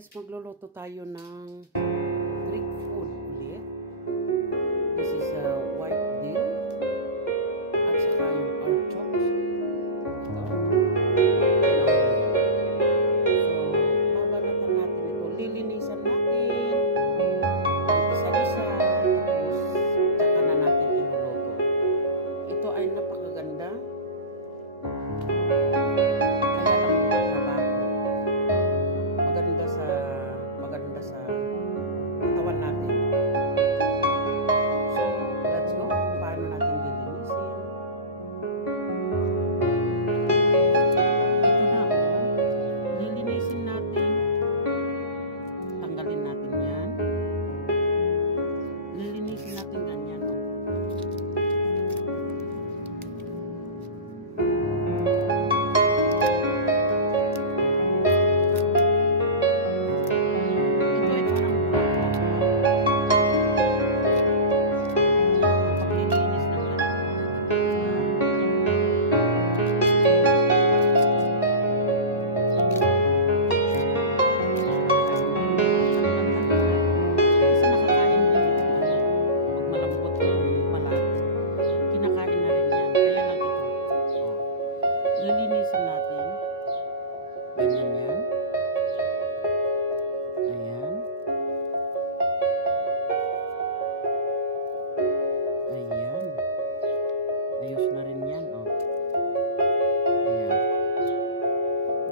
guys, magluluto tayo ng Greek food ulit. This is a white dill at saka yung artichokes. So, babalatan natin ito. Lilinisan natin. Isa-isa. Tapos, saka na natin iluluto. Ito ay napakaganda. Maganda sa katawan natin. So, let's go kung paano natin lilinisin. Ito na lilinisin natin. Tanggalin natin yan. Lilinisin natin ganyan lilinisin natin. Ganyan yan. Ayan. Ayan. Ayos na rin yan, oh. Ayan.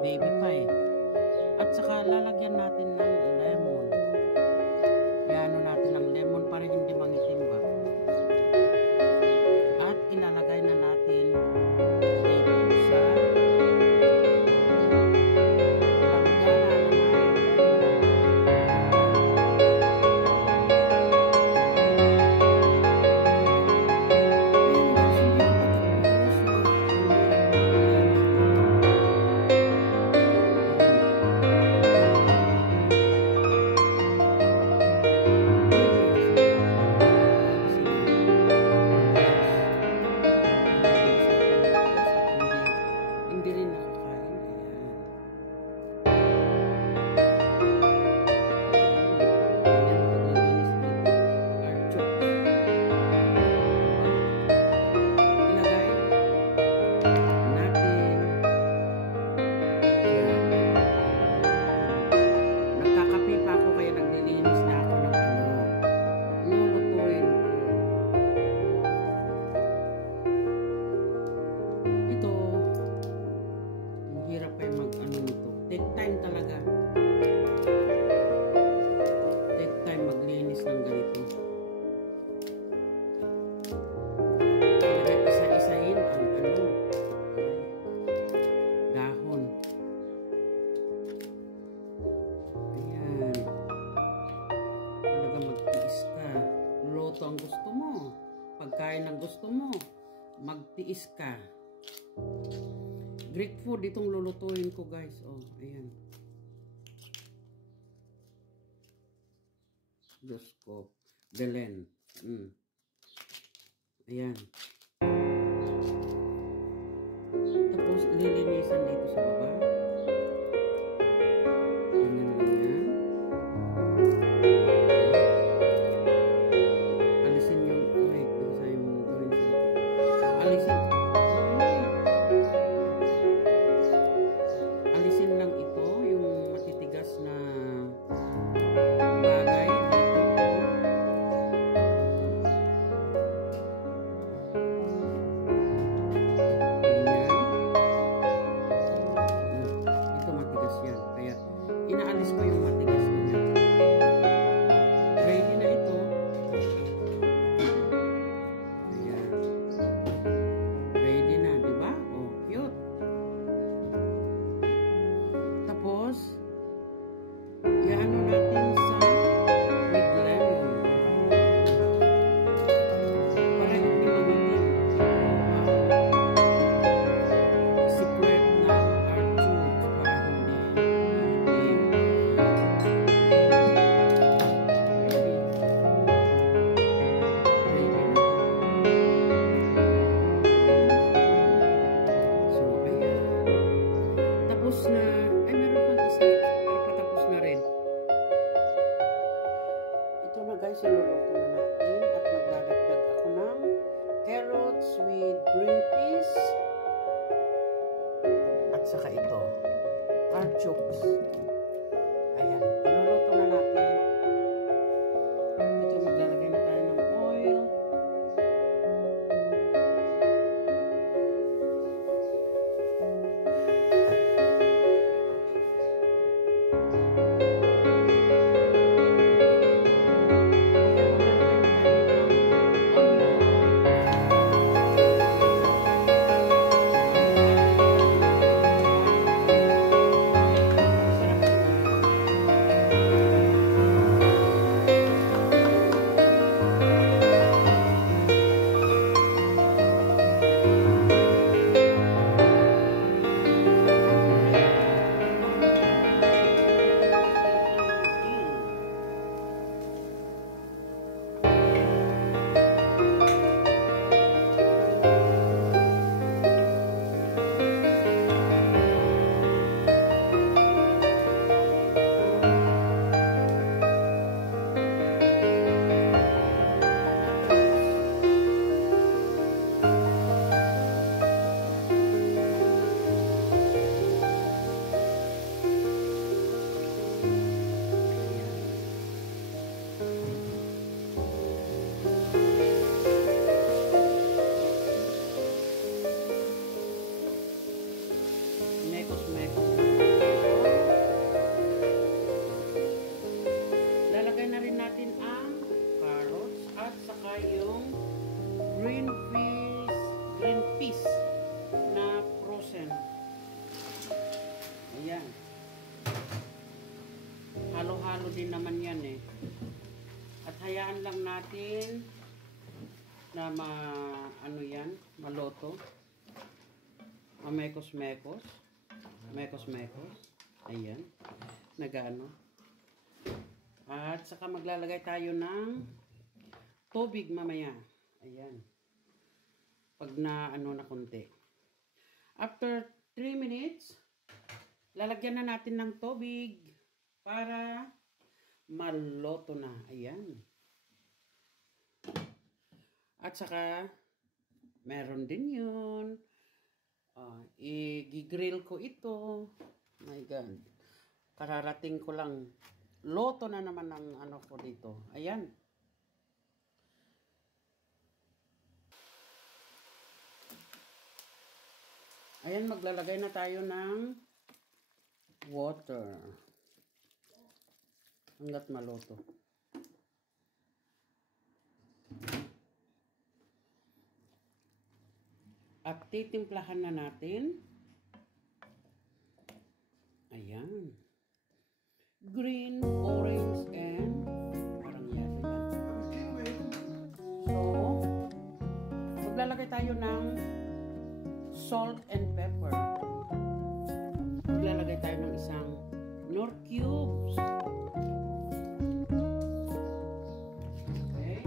Baby pa eh. At saka lalagyan natin ng lemon. Iano natin ng lemon para hindi mangitim ba. At ilalagay na natin take time talaga. Take time maglinis ng ganito. Talaga isa-isahin ang dahon. Ayan. Talaga magtiis ka. Luto ang gusto mo. Pagkain ang gusto mo. Magtiis ka. Greek food, itong lulutuin ko guys. Oh, ayan. Diyos ko. Belen. Ayan. Tapos, lilinisan dito sa baba. Ganyan lang yan. Alisin yung, wait, there's I'm doing something. Alisin. Alisin lang ito, yung matitigas na bagay dito. Ganyan. Ito matigas yan. Kaya inaalis ko yung matigas niya. Ready na ito. Ayan. tayong green peas na frozen. Ayan. Halo-halo din naman yan eh. At hayaan lang natin na maloto. Mekos-mekos. Mekos-mekos. Ayan. Nagaano. At saka maglalagay tayo ng tubig mamaya. Ayan. Pag na konti. After 3 minutes, lalagyan na natin ng tubig para maloto na. Ayan. At saka, meron din yun. I-grill ko ito. My God. Kararating ko lang. Loto na naman ng ko dito. Ayan. Ayan, maglalagay na tayo ng water. Hanggat maloto. At titimplahan na natin. Ayan. Green, orange, and parang yellow yan. So, maglalagay tayo ng salt and pepper. Maglalagay tayo ng isang Knorr cubes. Okay.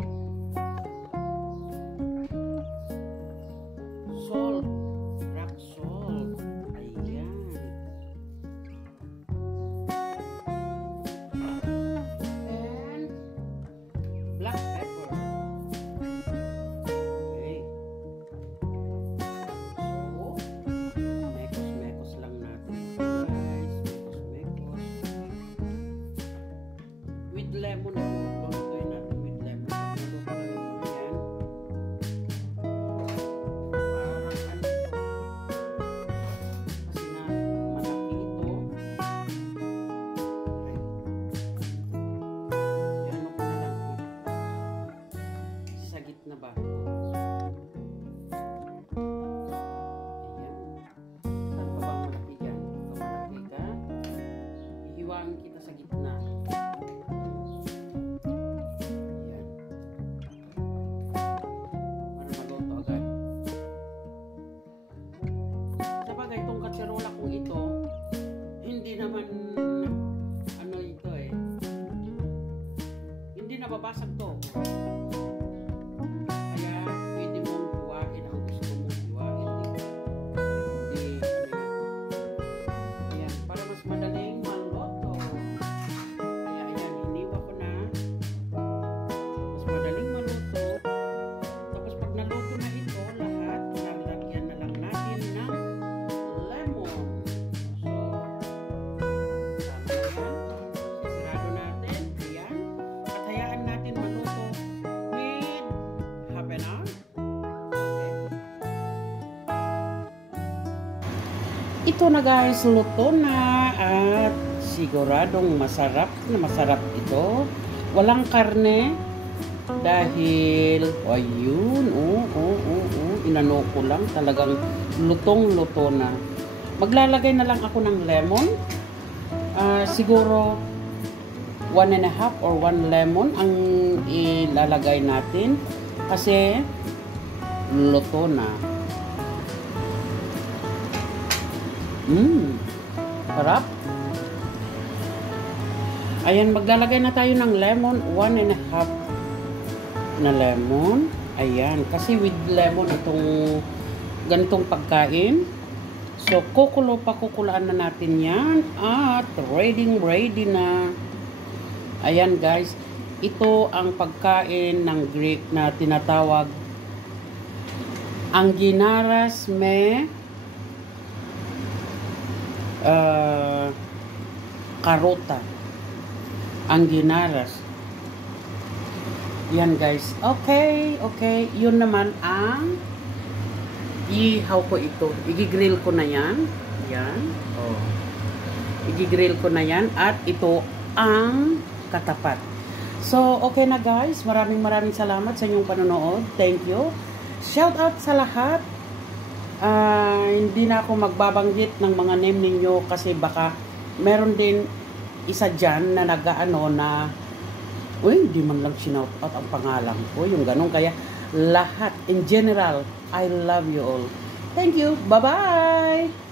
Salt. Rock salt. Ayan. And black pepper. Okay. So, mekos-mekos lang natin. Guys, mekos-mekos. With lemon. Lulutuin natin with lemon. Lulutuin natin yan. Na ba? Ayan. Saan pa ba malaki dyan? Ito malaki ka. Ihiwain kita sa gitna. Ayan. Para maluto agad. Sa bagay, itong katserola kong ito, hindi naman ito eh. Hindi nababasag to. Ito na guys, luto na at siguradong masarap na masarap ito. Walang karne dahil ayun, inano ko lang, talagang lutong-luto na. Maglalagay na lang ako ng lemon. Siguro 1.5 or 1 lemon ang ilalagay natin kasi luto na. Sarap. Ayan, maglalagay na tayo ng lemon. 1.5 na lemon. Ayan, kasi with lemon itong ganitong pagkain. So, pakukulaan na natin yan. At ready na. Ayan guys, ito ang pagkain ng Greek na tinatawag Anginaras me karota. Anginaras. Yan guys. Okay. Yun naman ang ihaw ko ito. Igigrill ko na yan. Yan. Igigrill ko na yan. At ito ang katapat. So, okay na guys. Maraming salamat sa inyong panonood. Thank you. Shout out sa lahat. Hindi na ako magbabanggit ng mga name ninyo kasi baka meron din isa dyan na nag-ano na hindi man lang shinout out ang pangalan ko. Yung ganun. Kaya lahat, in general, I love you all. Thank you. Bye-bye!